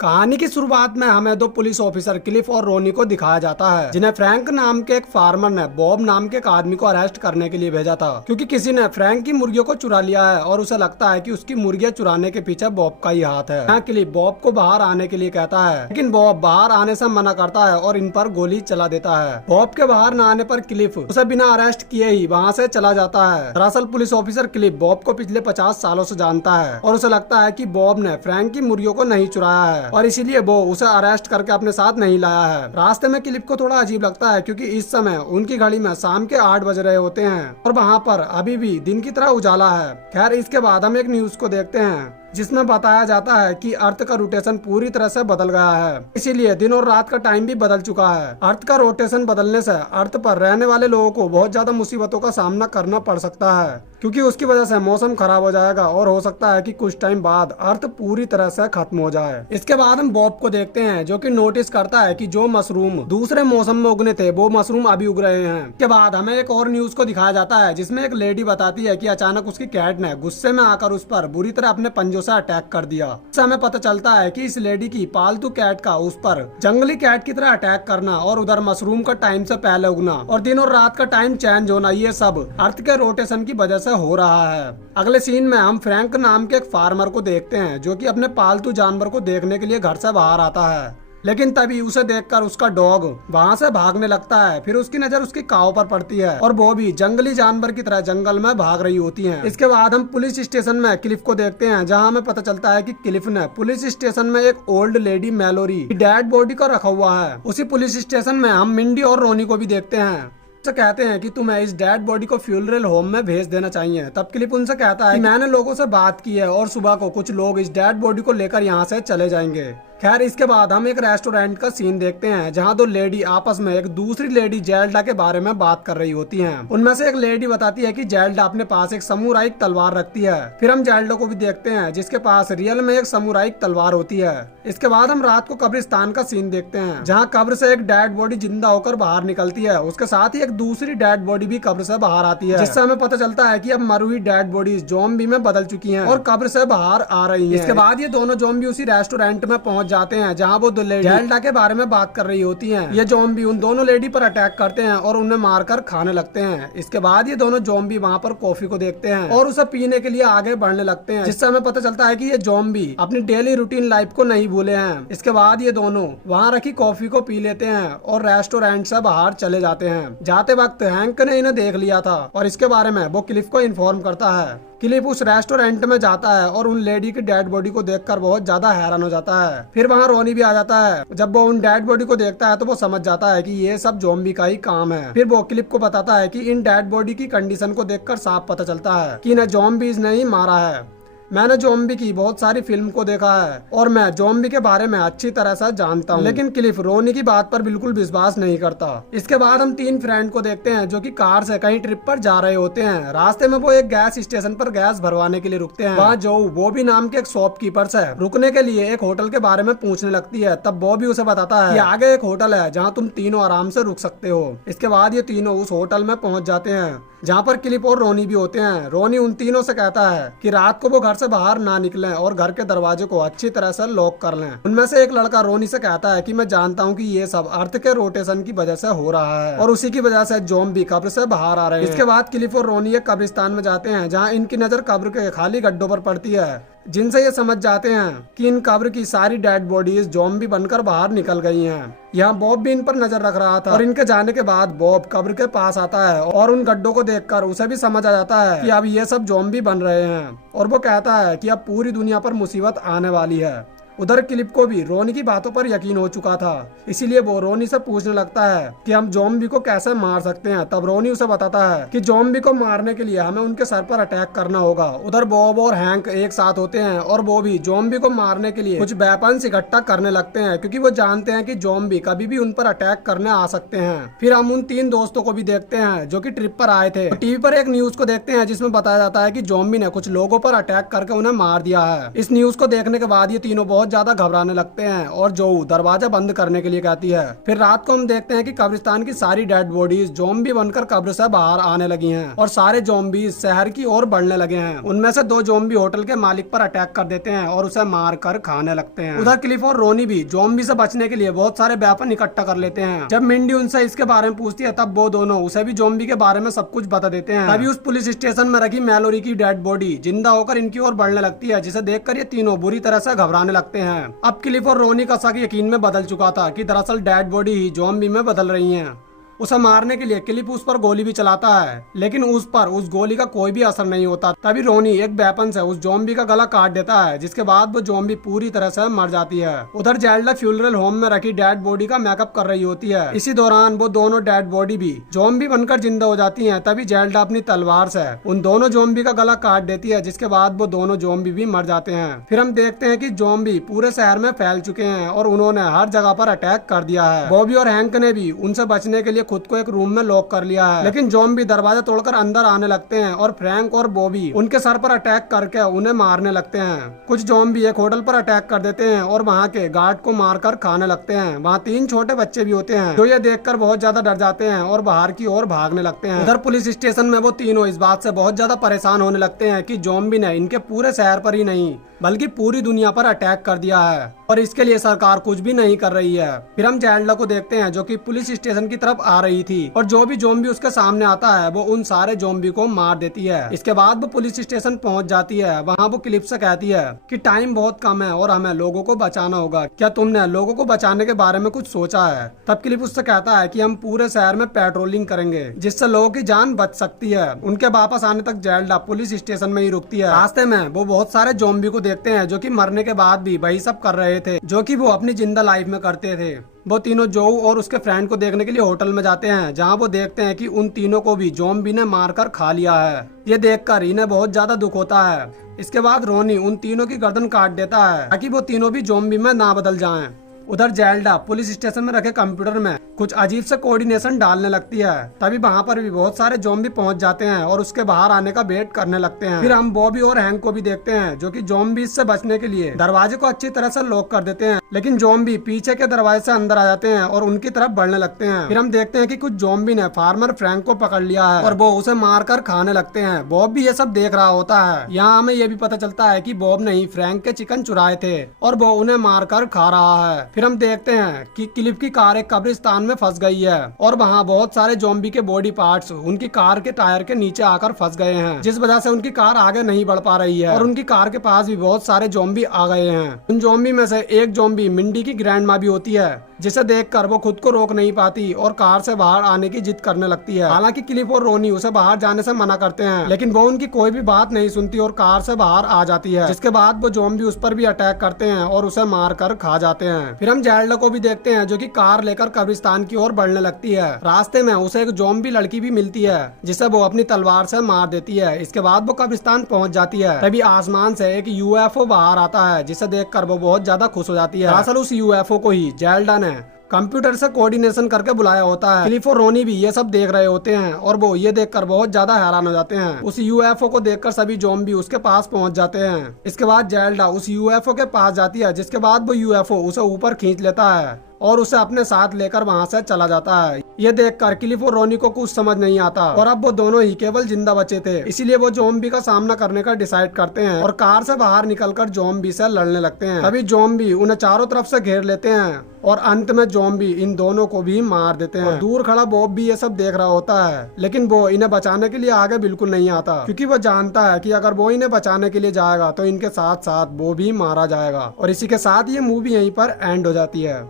कहानी की शुरुआत में हमें दो पुलिस ऑफिसर क्लिफ और रोनी को दिखाया जाता है, जिन्हें फ्रैंक नाम के एक फार्मर ने बॉब नाम के एक आदमी को अरेस्ट करने के लिए भेजा था, क्योंकि किसी ने फ्रैंक की मुर्गियों को चुरा लिया है और उसे लगता है कि उसकी मुर्गियां चुराने के पीछे बॉब का ही हाथ है। यहाँ क्लिफ बॉब को बाहर आने के लिए कहता है, लेकिन बॉब बाहर आने से मना करता है और इन पर गोली चला देता है। बॉब के बाहर न आने पर क्लिफ उसे बिना अरेस्ट किए ही वहाँ से चला जाता है। दरअसल पुलिस ऑफिसर क्लिफ बॉब को पिछले 50 सालों से जानता है और उसे लगता है कि बॉब ने फ्रैंक की मुर्गियों को नहीं चुराया है और इसीलिए वो उसे अरेस्ट करके अपने साथ नहीं लाया है। रास्ते में क्लिफ को थोड़ा अजीब लगता है, क्योंकि इस समय उनकी घड़ी में शाम के 8 बज रहे होते हैं और वहाँ पर अभी भी दिन की तरह उजाला है। खैर, इसके बाद हम एक न्यूज को देखते हैं जिसमें बताया जाता है कि अर्थ का रोटेशन पूरी तरह से बदल गया है, इसीलिए दिन और रात का टाइम भी बदल चुका है। अर्थ का रोटेशन बदलने से अर्थ पर रहने वाले लोगों को बहुत ज्यादा मुसीबतों का सामना करना पड़ सकता है, क्योंकि उसकी वजह से मौसम खराब हो जाएगा और हो सकता है कि कुछ टाइम बाद अर्थ पूरी तरह से खत्म हो जाए। इसके बाद हम बॉब को देखते हैं, जो कि नोटिस करता है कि जो मशरूम दूसरे मौसम में उगने थे वो मशरूम अभी उग रहे हैं। इसके बाद हमें एक और न्यूज को दिखाया जाता है, जिसमें एक लेडी बताती है कि अचानक उसकी कैट ने गुस्से में आकर उस पर बुरी तरह अपने पंजों से अटैक कर दिया। इससे हमें पता चलता है कि इस लेडी की पालतू कैट का उस पर जंगली कैट की तरह अटैक करना और उधर मशरूम का टाइम से पहले उगना और दिन और रात का टाइम चेंज होना, ये सब अर्थ के रोटेशन की वजह से हो रहा है। अगले सीन में हम फ्रैंक नाम के एक फार्मर को देखते हैं, जो कि अपने पालतू जानवर को देखने के लिए घर से बाहर आता है, लेकिन तभी उसे देखकर उसका डॉग वहाँ से भागने लगता है। फिर उसकी नजर उसकी काव पर पड़ती है और वो भी जंगली जानवर की तरह जंगल में भाग रही होती हैं। इसके बाद हम पुलिस स्टेशन में क्लिफ को देखते हैं, जहाँ हमें पता चलता है कि क्लिफ ने पुलिस स्टेशन में एक ओल्ड लेडी मैलोरी की डेड बॉडी को रखा हुआ है। उसी पुलिस स्टेशन में हम मिंडी और रोनी को भी देखते हैं। उनसे कहते हैं कि तुम्हें इस डेड बॉडी को फ्यूनरल होम में भेज देना चाहिए। तब क्लिफ उनसे कहता है कि मैंने लोगों से बात की है और सुबह को कुछ लोग इस डेड बॉडी को लेकर यहाँ से चले जाएंगे। खैर, इसके बाद हम एक रेस्टोरेंट का सीन देखते हैं, जहाँ दो लेडी आपस में एक दूसरी लेडी जेल्डा के बारे में बात कर रही होती हैं। उनमें से एक लेडी बताती है कि जेल्डा अपने पास एक समुराइक तलवार रखती है। फिर हम जेल्डा को भी देखते हैं, जिसके पास रियल में एक समुराइक तलवार होती है। इसके बाद हम रात को कब्रिस्तान का सीन देखते हैं, जहाँ कब्र से एक डेड बॉडी जिंदा होकर बाहर निकलती है। उसके साथ ही एक दूसरी डेड बॉडी भी कब्र से बाहर आती है, जिससे हमें पता चलता है कि अब मरी हुई डेड बॉडीज ज़ॉम्बी में बदल चुकी हैं और कब्र से बाहर आ रही हैं। इसके बाद ये दोनों ज़ॉम्बी उसी रेस्टोरेंट में पहुंच जाते हैं, जहां वो दो लेडी जेल्डा के बारे में बात कर रही होती हैं। ये ज़ॉम्बी उन दोनों लेडी पर अटैक करते हैं और उन्हें मारकर खाने लगते हैं। इसके बाद ये दोनों ज़ॉम्बी वहां पर कॉफी को देखते हैं और उसे पीने के लिए आगे बढ़ने लगते हैं, जिससे हमें पता चलता है कि ये ज़ॉम्बी अपनी डेली रूटीन लाइफ को नहीं भूले हैं। इसके बाद ये दोनों वहाँ रखी कॉफी को पी लेते हैं और रेस्टोरेंट से बाहर चले जाते हैं। जाते वक्त हैंक ने इन्हें देख लिया था और इसके बारे में वो क्लिफ को इन्फॉर्म करता है। क्लिफ उस रेस्टोरेंट में जाता है और उन लेडी की डेड बॉडी को देखकर बहुत ज्यादा हैरान हो जाता है। फिर वहाँ रोनी भी आ जाता है। जब वो उन डेड बॉडी को देखता है तो वो समझ जाता है कि ये सब ज़ॉम्बी का ही काम है। फिर वो क्लिफ को बताता है कि इन डेड बॉडी की कंडीशन को देखकर साफ पता चलता है कि इन्हें ज़ॉम्बीज ने ही मारा है। मैंने ज़ॉम्बी की बहुत सारी फिल्म को देखा है और मैं ज़ॉम्बी के बारे में अच्छी तरह से जानता हूँ, लेकिन क्लिफ रोनी की बात पर बिल्कुल विश्वास नहीं करता। इसके बाद हम तीन फ्रेंड को देखते हैं, जो कि कार से कहीं ट्रिप पर जा रहे होते हैं। रास्ते में वो एक गैस स्टेशन पर गैस भरवाने के लिए रुकते हैं। वहाँ जो वो भी नाम के एक शॉपकीपर से रुकने के लिए एक होटल के बारे में पूछने लगती है। तब वो भी उसे बताता है कि आगे एक होटल है जहाँ तुम तीनों आराम से रुक सकते हो। इसके बाद ये तीनों उस होटल में पहुँच जाते हैं, जहाँ पर क्लिफ और रोनी भी होते हैं। रोनी उन तीनों से कहता है कि रात को वो घर से बाहर ना निकलें और घर के दरवाजे को अच्छी तरह से लॉक कर लें। उनमें से एक लड़का रोनी से कहता है कि मैं जानता हूँ कि ये सब अर्थ के रोटेशन की वजह से हो रहा है और उसी की वजह से ज़ॉम्बी कब्र से बाहर आ रहे हैं। इसके बाद क्लिफ और रोनी एक कब्रिस्तान में जाते हैं, जहाँ इनकी नजर कब्र के खाली गड्ढों पर पड़ती है, जिनसे ये समझ जाते हैं कि इन कब्र की सारी डेड बॉडीज ज़ॉम्बी बनकर बाहर निकल गई हैं। यहाँ बॉब भी इन पर नजर रख रहा था और इनके जाने के बाद बॉब कब्र के पास आता है और उन गड्ढों को देखकर उसे भी समझ आ जाता है कि अब ये सब ज़ॉम्बी बन रहे हैं और वो कहता है कि अब पूरी दुनिया पर मुसीबत आने वाली है। उधर क्लिफ को भी रोनी की बातों पर यकीन हो चुका था, इसीलिए वो रोनी से पूछने लगता है कि हम ज़ॉम्बी को कैसे मार सकते हैं। तब रोनी उसे बताता है कि ज़ॉम्बी को मारने के लिए हमें उनके सर पर अटैक करना होगा। उधर बॉब और हैंक एक साथ होते हैं और वो भी ज़ॉम्बी को मारने के लिए कुछ वेपन्स इकट्ठा करने लगते हैं, क्योंकि वो जानते हैं कि ज़ॉम्बी कभी भी उन पर अटैक करने आ सकते हैं। फिर हम उन तीन दोस्तों को भी देखते हैं जो कि ट्रिप पर आए थे। टीवी पर एक न्यूज को देखते हैं, जिसमें बताया जाता है कि ज़ॉम्बी ने कुछ लोगों पर अटैक करके उन्हें मार दिया है। इस न्यूज को देखने के बाद ये तीनों बहुत बहुत ज्यादा घबराने लगते हैं और जो दरवाजा बंद करने के लिए कहती है। फिर रात को हम देखते हैं कि कब्रिस्तान की सारी डेड बॉडीज ज़ॉम्बी बनकर कब्र से बाहर आने लगी हैं और सारे ज़ॉम्बी शहर की ओर बढ़ने लगे हैं। उनमें से 2 ज़ॉम्बी होटल के मालिक पर अटैक कर देते हैं और उसे मार कर खाने लगते हैं। उधर क्लिफ और रोनी भी ज़ॉम्बी से बचने के लिए बहुत सारे वेपन इकट्ठा कर लेते हैं। जब मिंडी उनसे इसके बारे में पूछती है तब वो दोनों उसे भी ज़ॉम्बी के बारे में सब कुछ बता देते हैं। तभी उस पुलिस स्टेशन में रखी मैलोरी की डेड बॉडी जिंदा होकर इनकी ओर बढ़ने लगती है, जिसे देखकर ये तीनों बुरी तरह से घबराने लगते हैं। अब क्लिफ और रोनी का शक यकीन में बदल चुका था कि दरअसल डेड बॉडी ही ज़ॉम्बी में बदल रही हैं। उसे मारने के लिए क्लिफ उस पर गोली भी चलाता है, लेकिन उस गोली का कोई भी असर नहीं होता। तभी रोनी एक वेपन से उस ज़ॉम्बी का गला काट देता है, जिसके बाद वो ज़ॉम्बी पूरी तरह से मर जाती है। उधर जेल्डा फ्यूनरल होम में रखी डेड बॉडी का मेकअप कर रही होती है। इसी दौरान वो दोनों डेड बॉडी भी ज़ॉम्बी बनकर जिंदा हो जाती है। तभी जेल्डा अपनी तलवार से उन दोनों ज़ॉम्बी का गला काट देती है, जिसके बाद वो दोनों ज़ॉम्बी भी मर जाते हैं। फिर हम देखते हैं कि ज़ॉम्बी पूरे शहर में फैल चुके हैं और उन्होंने हर जगह पर अटैक कर दिया है। बॉबी और हैंक ने भी उनसे बचने के लिए खुद को एक रूम में लॉक कर लिया है, लेकिन ज़ॉम्बी दरवाजा तोड़कर अंदर आने लगते हैं और फ्रैंक और बॉबी उनके सर पर अटैक करके उन्हें मारने लगते हैं। कुछ ज़ॉम्बी एक होटल पर अटैक कर देते हैं और वहाँ के गार्ड को मारकर खाने लगते हैं। वहाँ 3 छोटे बच्चे भी होते हैं जो ये देखकर बहुत ज्यादा डर जाते हैं और बाहर की ओर भागने लगते हैं। उधर पुलिस स्टेशन में वो तीनों इस बात से बहुत ज्यादा परेशान होने लगते हैं कि ज़ॉम्बी ने इनके पूरे शहर पर ही नहीं बल्कि पूरी दुनिया पर अटैक कर दिया है और इसके लिए सरकार कुछ भी नहीं कर रही है। फिर हम जेल्डा को देखते हैं जो कि पुलिस स्टेशन की तरफ आ रही थी और जो भी ज़ॉम्बी उसके सामने आता है वो उन सारे ज़ॉम्बी को मार देती है। इसके बाद वो पुलिस स्टेशन पहुंच जाती है। वहाँ वो क्लिफ से कहती है कि टाइम बहुत कम है और हमें लोगों को बचाना होगा। क्या तुमने लोगों को बचाने के बारे में कुछ सोचा है? तब क्लिफ उससे कहता है कि हम पूरे शहर में पेट्रोलिंग करेंगे जिससे लोगों की जान बच सकती है। उनके वापस आने तक जेल्डा पुलिस स्टेशन में ही रुकती है। रास्ते में वो बहुत सारे ज़ॉम्बी को देखते हैं जो कि मरने के बाद भी वही सब कर रहे थे जो कि वो अपनी जिंदा लाइफ में करते थे। वो तीनों जो और उसके फ्रेंड को देखने के लिए होटल में जाते हैं, जहां वो देखते हैं कि उन तीनों को भी ज़ॉम्बी ने मारकर खा लिया है। ये देखकर इन्हें बहुत ज्यादा दुख होता है। इसके बाद रोनी उन तीनों की गर्दन काट देता है ताकि वो तीनों भी ज़ॉम्बी में ना बदल जाएं। उधर जेल्डा पुलिस स्टेशन में रखे कंप्यूटर में कुछ अजीब से कोऑर्डिनेशन डालने लगती है। तभी वहाँ पर भी बहुत सारे ज़ॉम्बी पहुंच जाते हैं और उसके बाहर आने का वेट करने लगते हैं। फिर हम बॉबी और हैंक को भी देखते हैं जो कि ज़ॉम्बी से बचने के लिए दरवाजे को अच्छी तरह से लॉक कर देते हैं, लेकिन ज़ॉम्बी पीछे के दरवाजे से अंदर आ जाते हैं और उनकी तरफ बढ़ने लगते हैं। फिर हम देखते हैं कि कुछ ज़ॉम्बी ने फार्मर फ्रैंक को पकड़ लिया है और वो उसे मारकर खाने लगते हैं। बॉब भी ये सब देख रहा होता है। यहाँ हमें ये भी पता चलता है कि बॉब ने ही फ्रैंक के चिकन चुराए थे और वो उन्हें मारकर खा रहा है। फिर हम देखते हैं कि क्लिफ की कार एक कब्रिस्तान में फंस गई है और वहाँ बहुत सारे ज़ॉम्बी के बॉडी पार्ट्स उनकी कार के टायर के नीचे आकर फंस गए हैं, जिस वजह से उनकी कार आगे नहीं बढ़ पा रही है और उनकी कार के पास भी बहुत सारे ज़ॉम्बी आ गए हैं। उन ज़ॉम्बी में से एक ज़ॉम्बी मिंडी की ग्रैंड माँ भी होती है, जिसे देखकर वो खुद को रोक नहीं पाती और कार से बाहर आने की जिद करने लगती है। हालांकि क्लिफ और रोनी उसे बाहर जाने से मना करते हैं, लेकिन वो उनकी कोई भी बात नहीं सुनती और कार से बाहर आ जाती है, जिसके बाद वो ज़ॉम्बी उस पर भी अटैक करते हैं और उसे मार कर खा जाते हैं। फिर हम जेल्डा को भी देखते हैं जो कि कार लेकर कब्रिस्तान की ओर बढ़ने लगती है। रास्ते में उसे एक ज़ॉम्बी लड़की भी मिलती है जिसे वो अपनी तलवार से मार देती है। इसके बाद वो कब्रिस्तान पहुंच जाती है। तभी आसमान से एक यूएफओ बाहर आता है, जिसे देखकर वो बहुत ज्यादा खुश हो जाती है। दरअसल उस यूएफओ को ही जेल्डा ने कंप्यूटर से कोऑर्डिनेशन करके बुलाया होता है। क्लिफ और रोनी भी ये सब देख रहे होते हैं और वो ये देखकर बहुत ज्यादा हैरान हो जाते हैं। उस यूएफओ को देखकर सभी ज़ॉम्बी उसके पास पहुंच जाते हैं। इसके बाद जेल्डा उस यूएफओ के पास जाती है, जिसके बाद वो यूएफओ उसे ऊपर खींच लेता है और उसे अपने साथ लेकर वहाँ से चला जाता है। ये देखकर क्लिफ और रोनी को कुछ समझ नहीं आता और अब वो दोनों ही केवल जिंदा बचे थे, इसीलिए वो ज़ॉम्बी का सामना करने का डिसाइड करते हैं और कार से बाहर निकलकर ज़ॉम्बी से लड़ने लगते हैं। तभी ज़ॉम्बी उन्हें चारों तरफ से घेर लेते हैं और अंत में ज़ॉम्बी इन दोनों को भी मार देते हैं। और दूर खड़ा बॉब भी ये सब देख रहा होता है, लेकिन वो इन्हें बचाने के लिए आगे बिल्कुल नहीं आता, क्योंकि वो जानता है कि अगर वो इन्हें बचाने के लिए जाएगा तो इनके साथ साथ वो भी मारा जाएगा। और इसी के साथ ये मूवी यहीं पर एंड हो जाती है।